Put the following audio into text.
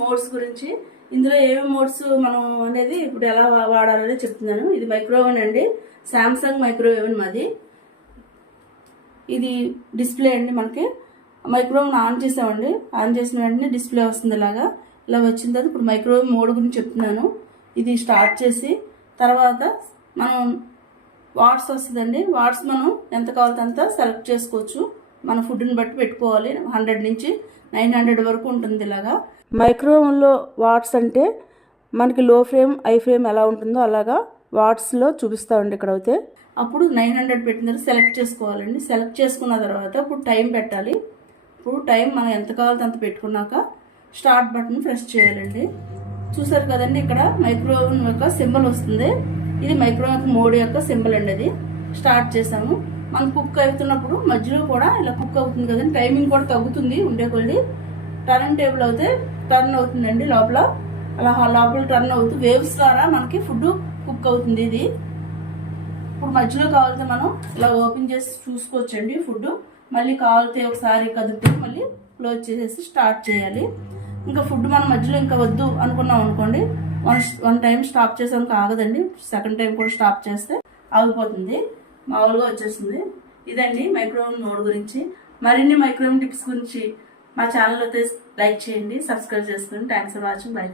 Modes గురించి. ఇందులో ఏమేమి మోడ్స్ మనం అనేది ఇప్పుడు ఎలా వాడాలని చెప్తున్నాను. ఇది మైక్రోవేవ్ అండి, శాంసంగ్ మైక్రోవేవ్ మాది. ఇది డిస్ప్లే అండి. మనకి మైక్రోవేవ్ ఆన్ చేసామండి, ఆన్ చేసిన వెంటనే డిస్ప్లే వస్తుంది. ఇలా వచ్చిన తర్వాత ఇప్పుడు మైక్రోవేవ్ మోడ్ గురించి చెప్తున్నాను. ఇది స్టార్ట్ చేసి తర్వాత మనం వాట్స్ వస్తుందండి. వాట్స్ మనం ఎంత కావాలంటే అంత సెలెక్ట్ చేసుకోవచ్చు. మన ఫుడ్ని బట్టి పెట్టుకోవాలి. 100 నుంచి 900 వరకు ఉంటుంది. మైక్రోవేవ్లో వాట్స్ అంటే మనకి లో ఫ్లేమ్ హై ఫ్లేమ్ ఎలా ఉంటుందో అలాగా వాట్స్లో చూపిస్తామండి. ఇక్కడ అయితే అప్పుడు 900 పెట్టిన తర్వాత సెలెక్ట్ చేసుకోవాలండి. సెలెక్ట్ చేసుకున్న తర్వాత ఇప్పుడు టైం పెట్టాలి. ఇప్పుడు టైం మనం ఎంత కావాలంటే అంత పెట్టుకున్నాక స్టార్ట్ బటన్ ప్రెస్ చేయాలండి. చూసారు కదండి, ఇక్కడ మైక్రోవేవ్ యొక్క సింబల్ వస్తుంది. ఇది మైక్రోవేవ్ మోడ్ యొక్క సింబల్ అండి. అది స్టార్ట్ చేసాము. మనం కుక్ అవుతున్నప్పుడు మధ్యలో కూడా ఇలా కుక్ అవుతుంది కదండి. టైమింగ్ కూడా తగ్గుతుంది ఉండే కొద్ది. టర్న్ టేబుల్ అయితే టర్న్ అవుతుందండి లోపల. అలా లోపల టర్న్ అవుతూ వేవ్స్ ద్వారా మనకి ఫుడ్ కుక్ అవుతుంది. ఇది ఇప్పుడు మధ్యలో కావాలితే మనం ఇలా ఓపెన్ చేసి చూసుకోవచ్చండి ఫుడ్. మళ్ళీ కావాలితే ఒకసారి కదుపుతూ మళ్ళీ క్లోజ్ చేసేసి స్టార్ట్ చేయాలి. ఇంకా ఫుడ్ మనం మధ్యలో ఇంకా వద్దు అనుకున్నాం అనుకోండి, వన్ టైం స్టాప్ చేసాం ఆగదండి. సెకండ్ టైం కూడా స్టాప్ చేస్తే ఆగిపోతుంది, మామూలుగా వచ్చేస్తుంది. ఇదండి మైక్రోవేవ్ మోడ్ గురించి. మరిన్ని మైక్రోవేవ్ టిప్స్ గురించి మా ఛానల్ అయితే లైక్ చేయండి, సబ్స్క్రైబ్ చేసుకోండి. Thanks for watching. బై.